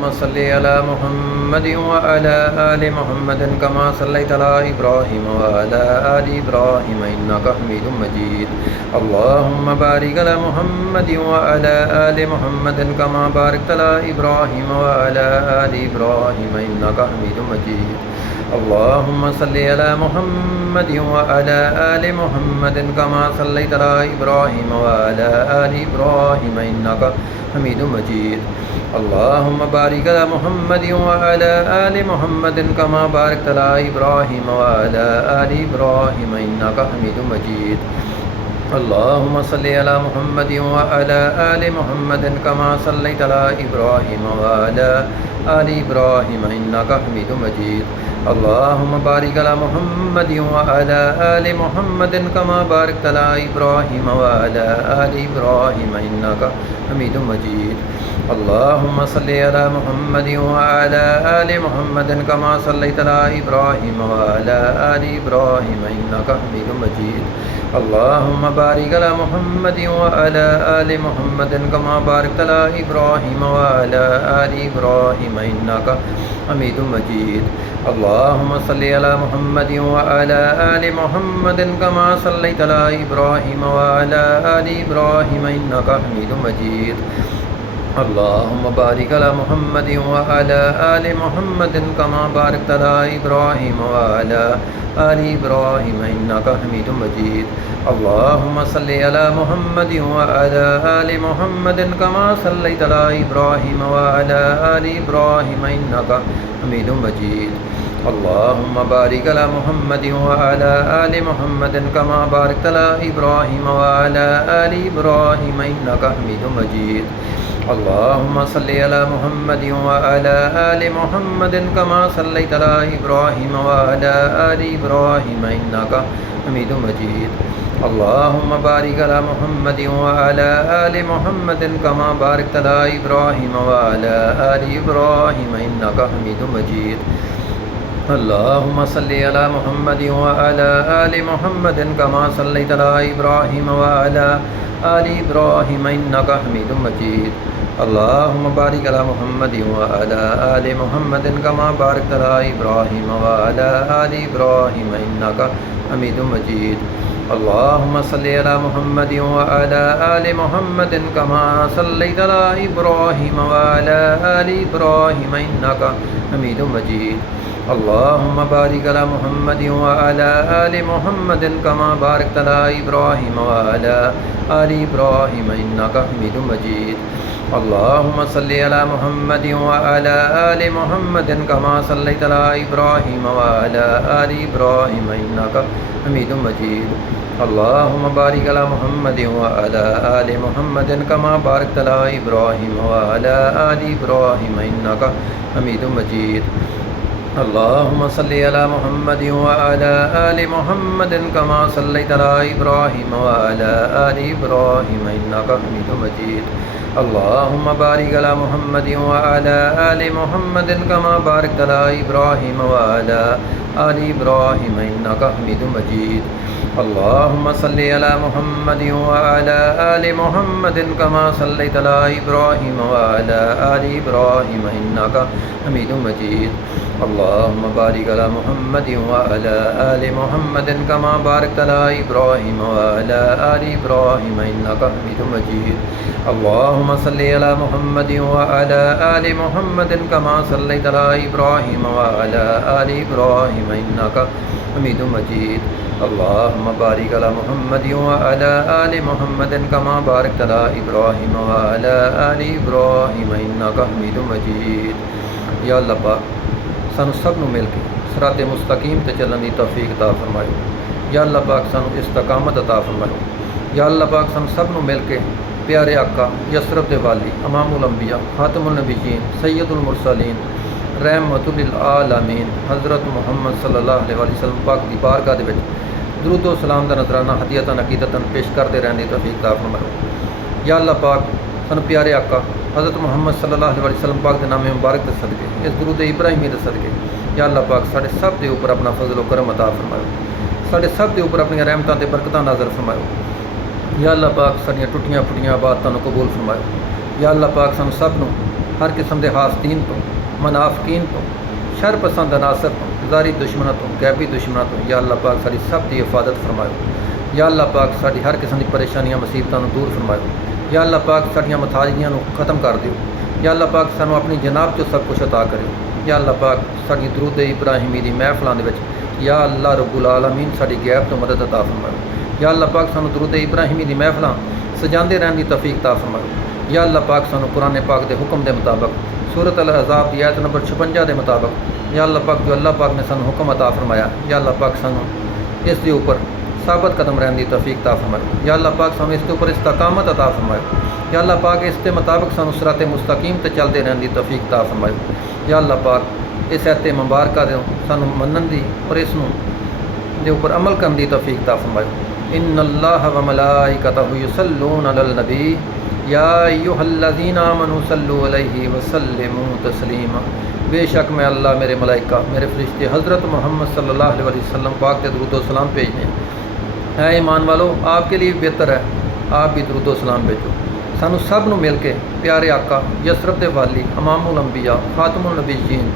اللهم صل على محمد وعلى آل محمد كما صليت على إبراهيم وعلى آل إبراهيم إنك حميد مجيد. اللهم بارك على محمد وعلى آل محمد كما باركت على إبراهيم وعلى آل إبراهيم إنك حميد مجيد. اللهم صل على محمد وعلى آل محمد كما صليت على إبراهيم وعلى آل إبراهيم إنك حميد مجيد. اللهم بارك على محمد وعلى آل محمد كما باركت على إبراهيم وعلى آل إبراهيم إنك حميد مجيد. اللهم صل على محمد وعلى آل محمد كما صليت على إبراهيم وعلى آل إبراهيم إنك حميد مجيد. اللهم بارك على محمد وعلى آل محمد كما باركت على إبراهيم وعلى آل إبراهيم إنك حميد مجيد. اللهم صل على محمد وعلى آل محمد كما صليت على إبراهيم وعلى آل إبراهيم إنك حميد مجيد. اللهم بارك على محمد وعلى آل محمد كما باركت على إبراهيم وعلى آل إبراهيم إنك حميد مجيد. اللهم صل على محمد وعلى آل محمد كما صليت على إبراهيم وعلى آل إبراهيم إنك حميد مجيد. اللهم بارك على محمد وعلى آل محمد كما باركت على إبراهيم وعلى آل إبراهيم إنك حميد مجيد. اللهم صل على محمد وعلى آل محمد كما صليت على إبراهيم وعلى آل إبراهيم إنك حميد مجيد. اللهم بارك على محمد وعلى آل محمد كما باركت على إبراهيم وعلى آل إبراهيم إنك حميد مجيد. اللهم صل على محمد وعلى آل محمد كما صليت على إبراهيم وعلى آل إبراهيم إنك حميد مجيد. اللهم بارك على محمد وعلى آل محمد كما باركت على إبراهيم وعلى آل إبراهيم إنك حميد مجيد. اللهم صل على محمد وعلى آل محمد كما صليت على إبراهيم وعلى آل إبراهيم إنك حميد مجيد. اللهم بارك على محمد وعلى آل محمد كما باركت على إبراهيم وعلى آل إبراهيم إنك حميد مجيد. اللهم صل على محمد وعلى آل محمد كما صليت على إبراهيم وعلى آل إبراهيم إنك حميد مجيد. اللهم بارك على محمد وعلى آل محمد كما باركت على إبراهيم وعلى آل إبراهيم إنك حميد مجيد. اللهم صل على محمد وعلى آل محمد كما صليت على إبراهيم وعلى آل إبراهيم إنك حميد مجيد. اللهم بارك على محمد وعلى آل محمد كما باركت على إبراهيم وعلى آل إبراهيم إنك حميد مجيد. اللهم صل على محمد وعلى آل محمد كما صليت على إبراهيم وعلى آل إبراهيم إنك حميد مجيد. اللهم بارك على محمد وعلى آل محمد كما باركت على إبراهيم وعلى آل إبراهيم إنك حميد مجيد. اللهم صل على محمد وعلى آل محمد كما صليت على إبراهيم وعلى آل إبراهيم إنك حميد مجيد. اللهم بارك على محمد وعلى آل محمد كما باركت على إبراهيم وعلى آل إبراهيم إنك حميد مجيد. اللهم صل على محمد وعلى آل محمد كما صليت على إبراهيم وعلى آل إبراهيم إنك حميد مجيد. اللهم بارك على محمد وعلى آل محمد كما باركت على إبراهيم وعلى آل إبراهيم إنك حميد مجيد. یا اللہ پاک سانو سب نو مل کے صراط مستقیم تے چلن دی توفیق عطا فرمائے. یا اللہ پاک سانو استقامت عطا فرمائے. یا اللہ پاک سانو سب نو مل کے پیارے آقا یسرب دے والی امام الانبیاء خاتم النبیین سید المرسلین رحمت للعالمین حضرت محمد صلی اللہ علیہ وسلم پاک دی بارگاہ دے وچ درود و سلام دا نذرانہ ہدیتاً عقیدتاً پیش کرتے رہنے دی توفیق عطا فرمائے. یا اللہ پاک سانو پیارے آقا حضرت محمد صلی اللہ علیہ وسلم پاک دے نام مبارک دے صدقے اس درود ابراہیمی دے صدقے یا اللہ پاک ساڈے سب دے اوپر اپنا فضل و کرم عطا فرمائے. ساڈے سب دے اوپر اپنی رحمتاں تے برکتاں نازل فرمائے. یا اللہ پاک ساڈیاں ٹوٹیاں پھٹیاں عبادتاں نوں قبول فرمائے. یا اللہ پاک سانو سب نوں ہر قسم کے حاسدین تو، منافقین تو، شر پسند عناصر تو، ظاہری دشمنوں تو، غیبی دشمنوں تو یا اللہ پاک ساری سب کی حفاظت فرماؤ۔ یا اللہ پاک ساری ہر قسم کی پریشانیاں مصیبتوں دور فرماؤ۔ یا اللہ پاک ساڈیاں متھاجیاں ختم کر دیو۔ یا اللہ پاک سانو اپنی جناب چو سب کچھ عطا کرے۔ یا اللہ پاک ساری درود ابراہیمی دی محفلاں دے وچ یا اللہ رب العالمین ساری غیب تو مدد عطا فرماؤ۔ یا اللہ پاک سانو درود ابراہیمی دی محفلاں سجاندے رہن دی توفیق عطا فرماؤ۔ یا اللہ پاک سانو قرآن پاک دے حکم دے مطابق سورۃ الاحزاب دی آیت نمبر 56 دے مطابق یا اللہ پاک جو اللہ پاک نے سانو حکم عطا فرمایا یا اللہ پاک سانو اس دے اوپر ثابت قدم رہن دی توفیق عطا فرماؤ۔ یا اللہ پاک سانو اس کے اوپر استقامت عطا فرماؤ۔ یا اللہ پاک اس کے مطابق سانو صراط مستقیم تے چلتے رہن دی توفیق عطا فرماؤ۔ یا اللہ پاک اس ایت مبارکہ دے سانو منن دی اور اس نو دے اوپر عمل کرن دی توفیق عطا فرماؤ۔ ان اللہ و ملائکتہ یصلون علی النبی یا ایھا الذین آمنوا صلوا علیہ وسلموا تسلیما۔ بے شک میں اللہ میرے ملائکہ میرے فرشتے حضرت محمد صلی اللہ علیہ وسلم پاک تے درود و سلام بھیجنے ہیں۔ اے ایمان والو آپ کے لیے بہتر ہے آپ بھی درود و سلام بھیجو۔ سانو سب نو مل کے پیارے آقا یثرب دے والی امام الانبیاء خاتم النبیین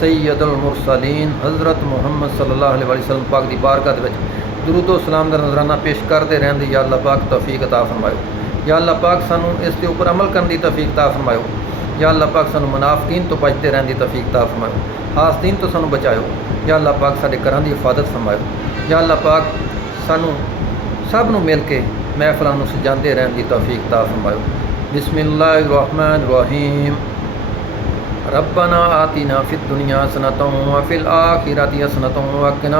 سید المرسلین حضرت محمد صلی اللہ علیہ وسلم پاک دی بارگاہ دے وچ درود و سلام دا نذرانہ پیش کرتے رہن دی یا اللہ پاک توفیق عطا فرمائے۔ یا اللہ پاک سانو اس کے اوپر عمل کرنے دی توفیق عطا فرمائے۔ یا اللہ پاک سانو منافقین تو بچتے رہن دی توفیق عطا فرمائے۔ حاسدین تو سانو بچاؤ۔ یا اللہ پاک سارے گھراں دی حفاظت فرمائے۔ یا اللہ پاک سانو سب نو مل کے محفلاں نو سجاندے رہن دی توفیق عطا فرمائے۔ بسم اللہ الرحمن الرحیم۔ ربنا آتنا فی الدنیا حسنۃ وفی الآخرۃ حسنۃ وقنا